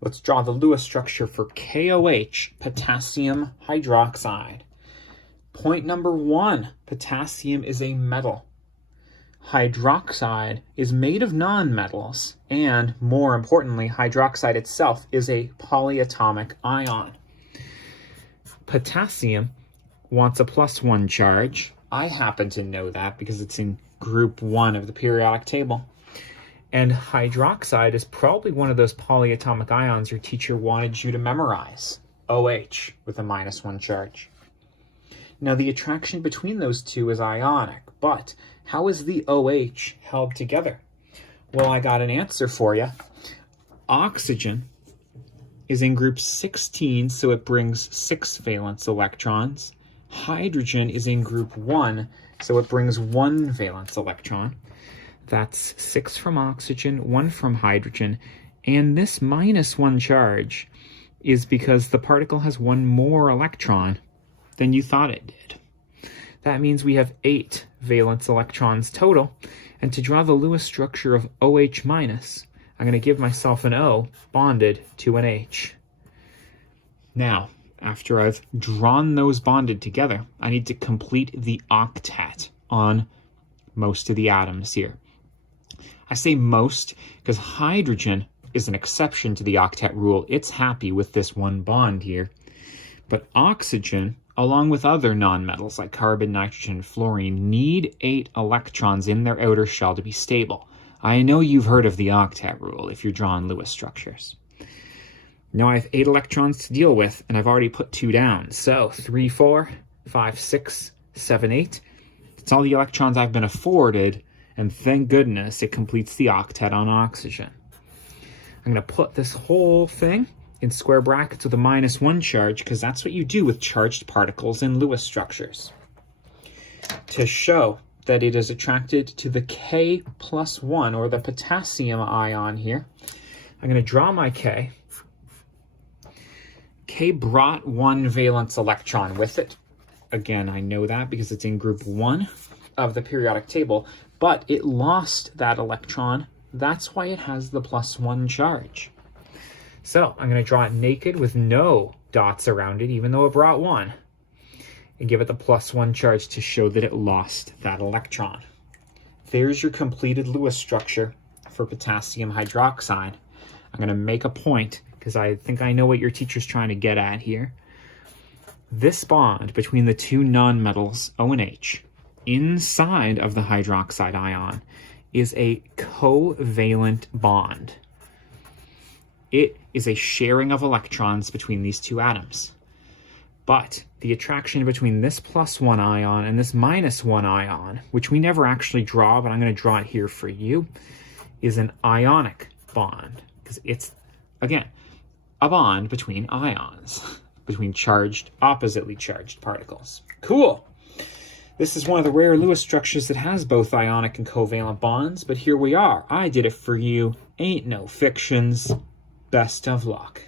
Let's draw the Lewis structure for KOH, potassium hydroxide. Point number 1, potassium is a metal. Hydroxide is made of nonmetals, and more importantly, hydroxide itself is a polyatomic ion. Potassium wants a +1 charge. I happen to know that because it's in group 1 of the periodic table. And hydroxide is probably one of those polyatomic ions your teacher wanted you to memorize, OH, with a -1 charge. Now, the attraction between those two is ionic, but how is the OH held together? Well, I got an answer for you. Oxygen is in group 16, so it brings 6 valence electrons. Hydrogen is in group 1, so it brings 1 valence electron. That's 6 from oxygen, 1 from hydrogen, and this -1 charge is because the particle has 1 more electron than you thought it did. That means we have 8 valence electrons total, and to draw the Lewis structure of OH-, I'm going to give myself an O bonded to an H. Now, after I've drawn those bonded together, I need to complete the octet on most of the atoms here. I say most because hydrogen is an exception to the octet rule. It's happy with this 1 bond here. But oxygen, along with other nonmetals like carbon, nitrogen, and fluorine, need 8 electrons in their outer shell to be stable. I know you've heard of the octet rule if you're drawing Lewis structures. Now I have 8 electrons to deal with, and I've already put 2 down. So 3, 4, 5, 6, 7, 8. It's all the electrons I've been afforded, and thank goodness it completes the octet on oxygen. I'm going to put this whole thing in square brackets with a -1 charge, because that's what you do with charged particles in Lewis structures. To show that it is attracted to the K+1, or the potassium ion here, I'm going to draw my K. K brought 1 valence electron with it. Again, I know that because it's in group 1 of the periodic table, but it lost that electron. That's why it has the +1 charge. So I'm going to draw it naked with no dots around it, even though it brought 1, and give it the +1 charge to show that it lost that electron. There's your completed Lewis structure for potassium hydroxide. I'm going to make a point because I think I know what your teacher's trying to get at here. This bond between the 2 nonmetals, O and H, inside of the hydroxide ion is a covalent bond. It is a sharing of electrons between these 2 atoms. But the attraction between this +1 ion and this -1 ion, which we never actually draw, but I'm going to draw it here for you, is an ionic bond. Because it's, again, a bond between ions, between oppositely charged particles. Cool! This is one of the rare Lewis structures that has both ionic and covalent bonds, but here we are. I did it for you. Ain't no fictions. Best of luck.